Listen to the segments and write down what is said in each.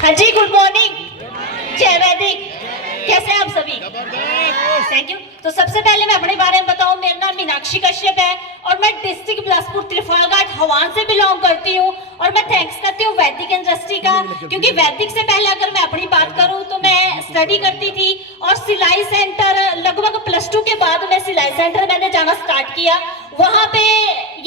हाँ जी, good morning, जय वैदिक। कैसे हैं आप सभी? Thank you. तो सबसे पहले मैं अपने बारे में बताऊं, मेरा नाम मीनाक्षी कश्यप है और मैं डिस्ट्रिक्ट बिलासपुर त्रिफलघाट हवान से बिलोंग करती हूं। और मैं थैंक्स करती हूं वैदिक इंडस्ट्री का, क्योंकि वैदिक से पहले अगर मैं अपनी बात करूं तो मैं स्टडी करती थी और सिलाई सेंटर लगभग +2 के बाद मैं सिलाई सेंटर मैंने जाना स्टार्ट किया। वहां पे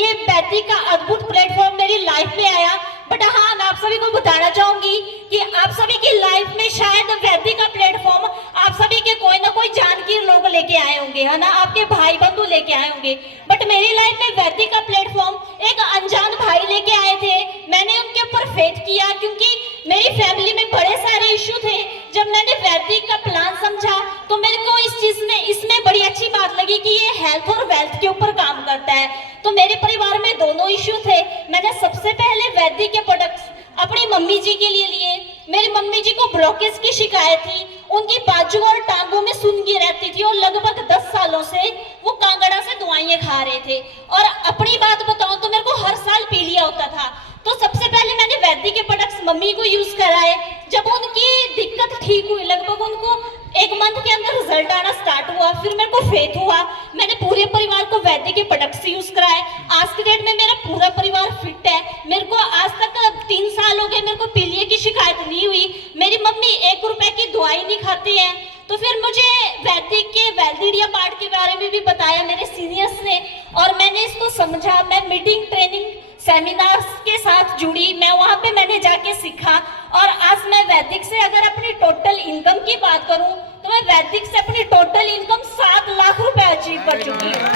ये वैदिक का अद्भुत प्लेटफॉर्म मेरी लाइफ में आया। बट हाँ, मैं आप सभी को बताना चाहूंगी कि आप सभी की लाइफ में शायद वैदिक का प्लेटफॉर्म आप सभी के कोई ना कोई जानकार लोग लेके आए होंगे, है ना, आपके भाई बंधु लेके आए होंगे। बट मेरी लाइफ में वैदिक का प्लेटफॉर्म एक अनजान भाई लेके आए थे। मैंने उनके ऊपर फेथ किया, क्योंकि मेरी फैमिली में बड़े सारे इश्यू थे। जब मैंने वैदिक का प्लान समझा तो मेरे को इस चीज में इसमें बड़ी अच्छी बात लगी कि ये हेल्थ और वेल्थ के ऊपर काम करता है। तो मेरे परिवार में दोनों इश्यू थे। मैंने सबसे पहले वैदिक के प्रोडक्ट्स अपनी मम्मी जी के लिए। मेरी मम्मी जी को ब्लॉकेज की शिकायत थी, उनकी बाजू और टांगों में सूजन रहती थी और लगभग 10 सालों से वो कांगड़ा से दवाइयां खा रहे थे। और अपनी बात बताऊं तो मेरे को हर साल पीलिया होता था। तो सबसे पहले मैंने वैदिक के प्रोडक्ट्स मम्मी को यूज कराए। जब उनकी दिक्कत ठीक हुई, लगभग उनको 1 मंथ के अंदर रिजल्ट आना स्टार्ट हुआ, फिर मेरे को फेथ हुआ। मैंने पूरे परिवार को वैदिक के प्रोडक्ट्स यूज कराए। आज के डेट में मेरा पूरा परिवार फिट है। मेरे को आज तक 3 साल हो गए, मेरे को पीलिया की शिकायत नहीं हुई। मेरी मम्मी 1 रुपए की दवाई नहीं खाती है। तो फिर मुझे वैदिक के वेल्दिडिया पार्ट के बारे में भी बताया मेरे सीनियर्स ने, और मैंने इसको समझा। मैं मीटिंग, ट्रेनिंग, सेमिनार्स के साथ जुड़ी, मैं वहां पे मैंने जाके सीखा। और आज मैं वैदिक से अगर अपनी टोटल इनकम की बात करूं तो मैं वैदिक से अपनी टोटल इनकम 7 लाख रुपए अचीव कर चुकी हूँ।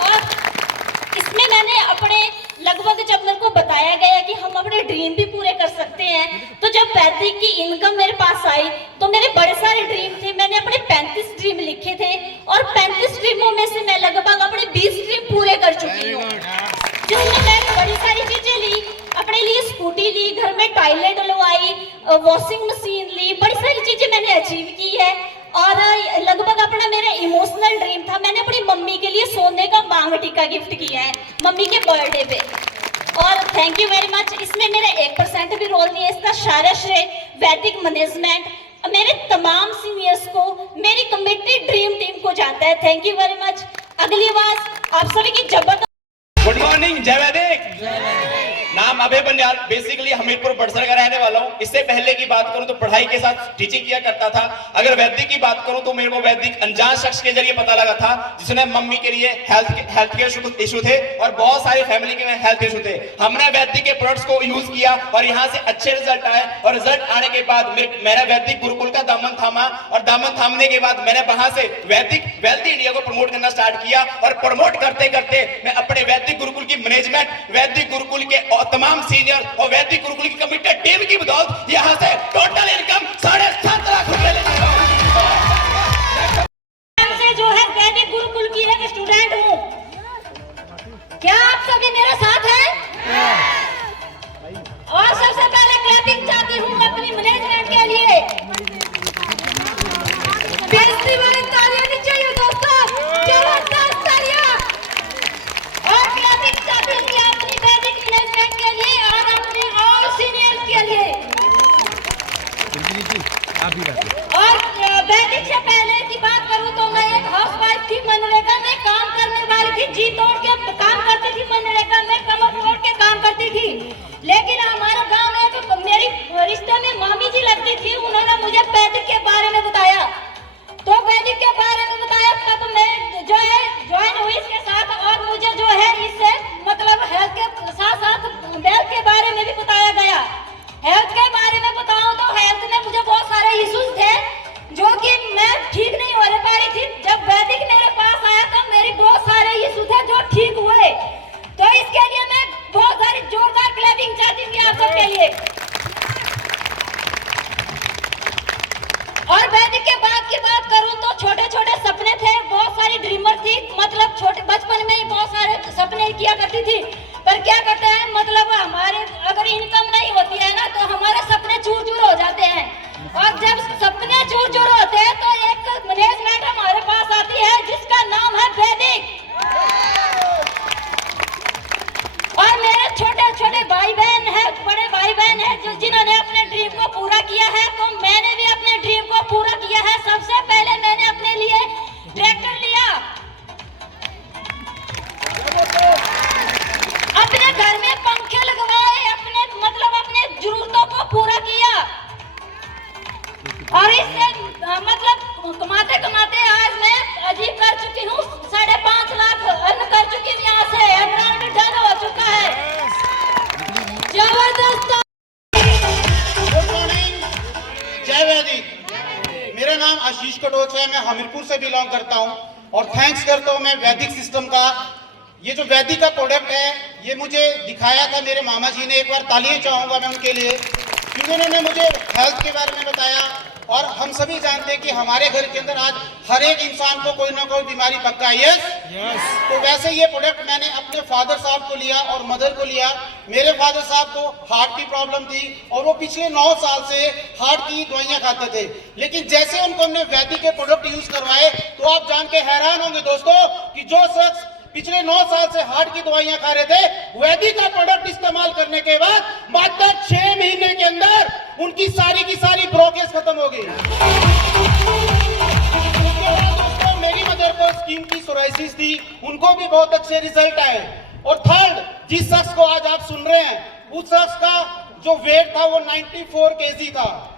और इसमें मैंने अपने लगभग, जब मेरे को बताया गया कि हम अपने ड्रीम भी पूरे कर सकते हैं, तो जब वैदिक की इनकम मेरे पास आई तो मेरे बड़े सारे ड्रीम थे। मैंने अपने 35 ड्रीम लिखे थे और 35 ड्रीमों में से मैं लगभग अपने 20 ड्रीम पूरे कर चुकी हूँ। जिसमें मैंने बड़ी सारी चीजें ली, अपने लिए स्कूटी ली, घर में टॉयलेट डलवाई, वॉशिंग मशीन ली, बड़ी सारी चीजें मैंने अचीव की है। और लगभग अपना मेरा इमोशनल ड्रीम था, मैंने अपनी मम्मी के लिए सोने का मांग टीका गिफ्ट किया है मम्मी के बर्थडे पे। और थैंक यू वेरी मच। इसमें मेरा 1% भी रोल नहीं है, इसका सारा श्रेय वैदिक मैनेजमेंट, मेरे तमाम सीनियर्स को, मेरी कमिटेड ड्रीम टीम को जाता है। Thank you very much. अगली आवाज आप सभी की जबरदस्त। गुड मॉर्निंग, जय वैदिक। नाम अभय बंजाल, बेसिकली हमीरपुर बड़सर का रहने वाला हूँ। इससे पहले की बात करूं तो पढ़ाई के साथ टीचिंग किया करता था। अगर वैदिक की बात करूं तो मेरे को वैदिक अनजान शख्स के जरिए पता लगा था, जिसने मम्मी के लिए हेल्थ के इशू थे और बहुत सारी फैमिली के हेल्थ इशू थे। हमने वैदिक के प्रोडक्ट्स को यूज किया और यहाँ से अच्छे रिजल्ट आए। और रिजल्ट आने के बाद मैंने वैदिक गुरुकुल का दामन थामा, और दामन थामने के बाद मैंने वहां से वैदिक वेल्दी इंडिया को प्रमोट करना स्टार्ट किया। और प्रमोट करते करते मैं अपने वैदिक गुरुकुल की मैनेजमेंट, वैदिक गुरुकुल के तमाम सीनियर और वैदिक गुरुकुल की कमिटेड टीम की बदौलत यहाँ से टोटल इनकम 7.5 लाख रुपए ले आया से जो है वैदिक गुरुकुल की एक स्टूडेंट हूँ। क्या आप सभी मेरे साथ हैं? और सबसे पहले क्लैपिंग चाहती हूँ अपनी मैनेजमेंट के लिए। बेइज्जती वाली तालियां नहीं चाहिए दोस्तों, जबरदस्त तालियां। और क्लैपिंग चाहती हूँ अपनी वैदिक मैनेजमेंट के लिए और अपने और सीनियर्स के लिए। और वैदिक से पहले की बात करूं तो मैं एक हाउसवाइफ थी, मनरेगा में काम करने वाली थी, जी तोड़ के काम करती थी, मनरेगा में कमर तोड़ के काम करती थी। लेकिन हमारे गांव में तो मेरी रिश्ते में मामी जी लगती थी, उन्होंने मुझे वैदिक के बारे में बताया। तो वैदिक के बारे में बताया था तो मैं जो है ज्वाइन हुई इसके साथ, और मुझे जो है इससे मतलब हेल्थ के साथ साथ वेल्थ के बारे में भी बताया गया। हेल्थ के बारे में बताऊं तो हेल्थ में मुझे बहुत सारे इश्यूज थे जो कि मैं ठीक नहीं हो पा रही थी। जब वैदिक मेरे पास आया तो मेरी बहुत सारे इश्यू थे जो ठीक हुए। तो इसके लिए मैं बहुत सारी जोरदार क्लैपिंग चाहती हूँ आप सबके लिए। और वैदिक के बाद की बात करूं तो छोटे छोटे सपने थे, बहुत सारी ड्रीमर थी, मतलब छोटे बचपन में ही बहुत सारे सपने किया करती थी। पर क्या करते हैं, मतलब हमारे अगर इनकम नहीं होती है ना तो हमारे सपने चूर चूर हो जाते हैं। और जब सपने चूर चूर होते हैं तो एक मैनेजमेंट हमारे पास आती है जिसका नाम है वैदिक। और मेरे छोटे छोटे भाई बहन है, बड़े भाई बहन है जिन्होंने अपने ड्रीम को आशीष कटोच है, मैं हमीरपुर से बिलोंग करता हूँ और थैंक्स करता हूँ मैं वैदिक सिस्टम का। ये जो वैदिक का प्रोडक्ट है ये मुझे दिखाया था मेरे मामा जी ने, एक बार तालियां चाहूँगा मैं उनके लिए, क्योंकि उन्होंने मुझे हेल्थ के बारे में बताया। और हम सभी जानते हैं कि हमारे घर के अंदर आज हर एक इंसान को कोई ना कोई बीमारी पक्का है। यस। तो वैसे ये प्रोडक्ट मैंने अपने फादर साहब को लिया और मदर को लिया। मेरे फादर साहब को हार्ट की प्रॉब्लम थी और वो पिछले 9 साल से हार्ट की दवाइयां खाते थे, लेकिन जैसे उनको हमने वैदिक के प्रोडक्ट यूज करवाए तो आप जान के हैरान होंगे दोस्तों कि जो शख्स पिछले 9 साल से हार्ट की दवाइयां खा रहे थे, वैदिक का प्रोडक्ट इस्तेमाल करने के बाद मात्र 6 महीने के अंदर उनकी सारी की सारी ब्रोकेज खत्म हो गई। उसके बाद दोस्तों मेरी मदर को स्किन की सोराइसिस थी, उनको भी बहुत अच्छे रिजल्ट आए। और थर्ड, जिस शख्स को आज आप सुन रहे हैं, उस शख्स का जो वेट था वो 94 kg था,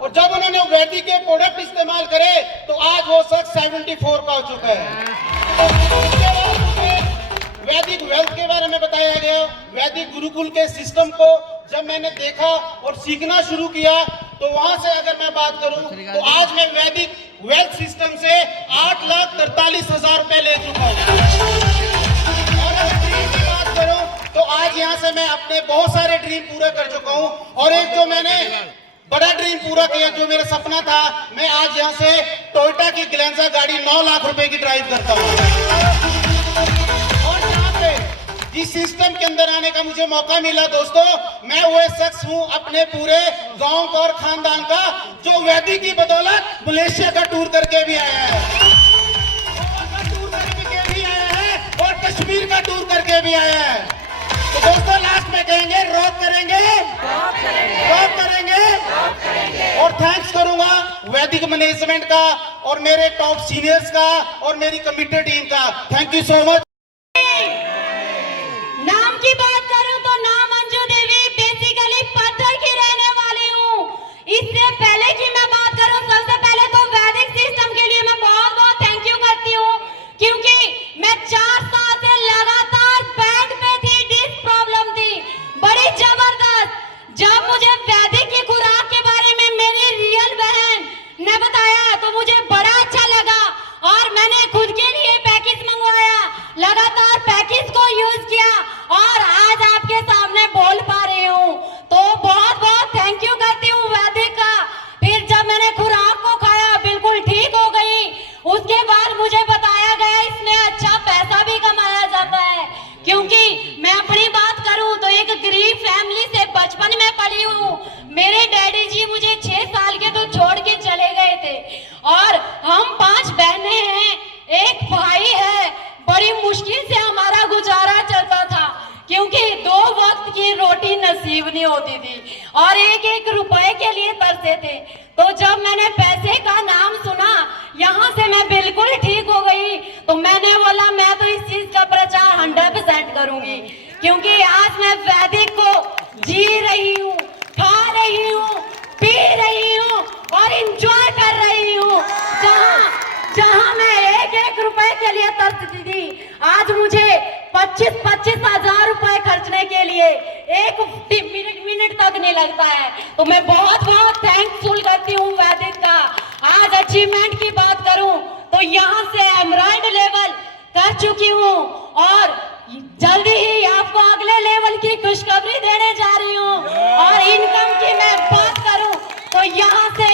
और जब उन्होंने वैदिक के प्रोडक्ट इस्तेमाल करे तो आज वो शख्स 74 का हो चुका है। वैदिक वेल्थ के बारे में बताया गया। वैदिक गुरुकुल के सिस्टम को जब मैंने देखा और सीखना शुरू किया तो वहां से अगर मैं बात करूं तो आज मैं वैदिक वेल्थ सिस्टम से 8,43,000 रुपए ले चुका हूं। और अगर ड्रीम की बात करूं तो आज यहां से मैं अपने बहुत सारे ड्रीम पूरे कर चुका हूं, और एक जो मैंने बड़ा ड्रीम पूरा किया, जो मेरा सपना था, मैं आज यहाँ से टोयोटा की ग्लेंजा गाड़ी 9 लाख रुपए की ड्राइव करता हूँ। और यहाँ पे जिस सिस्टम के अंदर आने का मुझे मौका मिला दोस्तों, मैं वो शख्स हूँ अपने पूरे गांव का और खानदान का जो वैदिक की बदौलत मलेशिया का टूर करके भी आया है, टूर करके भी आया है और कश्मीर का टूर करके भी आया है। तो दोस्तों लास्ट में कहेंगे रॉक करेंगे, रॉक करेंगे। और थैंक्स करूंगा वैदिक मैनेजमेंट का और मेरे टॉप सीनियर्स का और मेरी कमिटेड टीम का। Thank you so much. नाम की बात करूं तो नाम अंजू देवी, बेसिकली पत्थर की रहने वाली हूं। इससे पहले की मैं बात करूं, सबसे पहले तो वैदिक सिस्टम के लिए मैं बहुत बहुत थैंक यू करती हूं, क्योंकि मैं 4 साल से लगातार बेड पे थी, डिस्क प्रॉब्लम थी बड़ी जबरदस्त। जब मुझे वैदिक की खुराक के बारे में मेरी रियल बहन ने बताया तो मुझे बड़ा अच्छा लगा और मैंने खुद के लिए पैकेज मंगवाया, लगातार पैकेज को यूज किया और आज आपके सामने बोल पा रही हूँ। तो बहुत बहुत थैंक यू करती हूँ वैदिक का। फिर जब मैंने खुराक को खाया बिल्कुल ठीक हो गई। उसके बाद मुझे बताया गया इसमें अच्छा पैसा भी कमाया जाता है, क्योंकि मैं अपनी बात करूं तो एक गरीब फैमिली से बचपन में पली हूँ। मेरे डैडी जी मुझे 6 साल के तो छोड़ के चले गए थे और हम 5 बहनें हैं, एक भाई है। बड़ी मुश्किल से हमारा गुजारा चलता था, क्योंकि 2 वक्त की रोटी नसीब नहीं होती थी और 1-1 रुपए के लिए तरसते थे। तो जब मैंने पैसे का नाम सुना, यहाँ से मैं बिल्कुल ठीक हो गई। तो मैंने बोला मैं तो इस चीज का प्रचार 100% करूंगी, क्योंकि आज मैं वैदिक को जी रही हूँ, खा रही हूँ, पी रही हूँ और इंजॉय कर रही हूँ। जहाँ मैं 1-1 रुपए के लिए तरसती थी, आज मुझे 25-25 हजार रुपए खर्चने के लिए 1 मिनट तक नहीं लगता है। तो मैं बहुत बहुत थैंकफुल करती हूँ वैदिक का। आज अचीवमेंट की बात करूं तो यहाँ से एमराल्ड लेवल कर चुकी हूँ और जल्दी ही आपको अगले लेवल की खुशखबरी देने जा रही हूँ। और इनकम की मैं बात करूं तो यहाँ से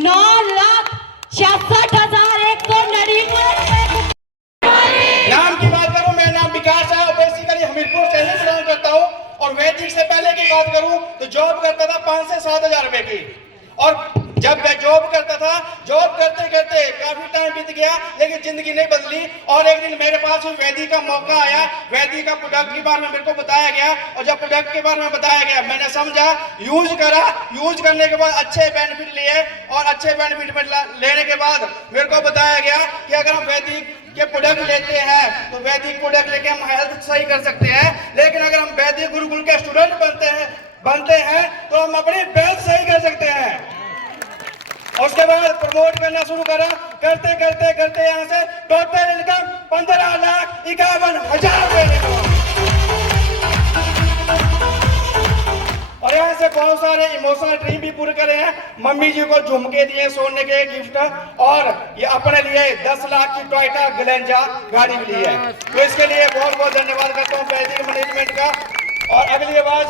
9,66,199 नाम की बात करूं, मेरा नाम विकास है और बेसिकली हमीरपुर से ही बिलोंग करता हूं। और वैदिक से पहले की बात करूं तो जॉब करता था 5 से 7 हजार रुपए की। और जब मैं जॉब करता था, जॉब करते करते काफी टाइम बीत गया लेकिन जिंदगी नहीं बदली। और एक दिन मेरे पास वैदिक का मौका आया, वैदिक का प्रोडक्ट के बारे में मेरे को बताया गया। और जब प्रोडक्ट के बारे में बताया गया मैंने समझा, यूज करा, यूज करने के बाद अच्छे बेनिफिट लिए और अच्छे बेनिफिट लेने के बाद मेरे को बताया गया कि अगर हम वैदिक के प्रोडक्ट लेते हैं तो वैदिक प्रोडक्ट लेके हम हेल्थ सही कर सकते हैं, लेकिन अगर हम वैदिक गुरुकुल के स्टूडेंट बनते हैं तो हम अपनी हेल्थ सही कर सकते हैं। और उसके बाद प्रमोट करना शुरू करा, करते करते करते यहाँ से टोटल इनकम 15,51,000 रुपए। और और यहाँ से बहुत सारे इमोशनल ड्रीम भी पूरे करे हैं। मम्मी जी को झुमके दिए सोने के गिफ्ट, और ये अपने लिए 10 लाख की टोयोटा ग्लेंजा गाड़ी भी ली है। तो इसके लिए बहुत बहुत धन्यवाद करता हूँ वैदिक मैनेजमेंट का। और अगली आवाज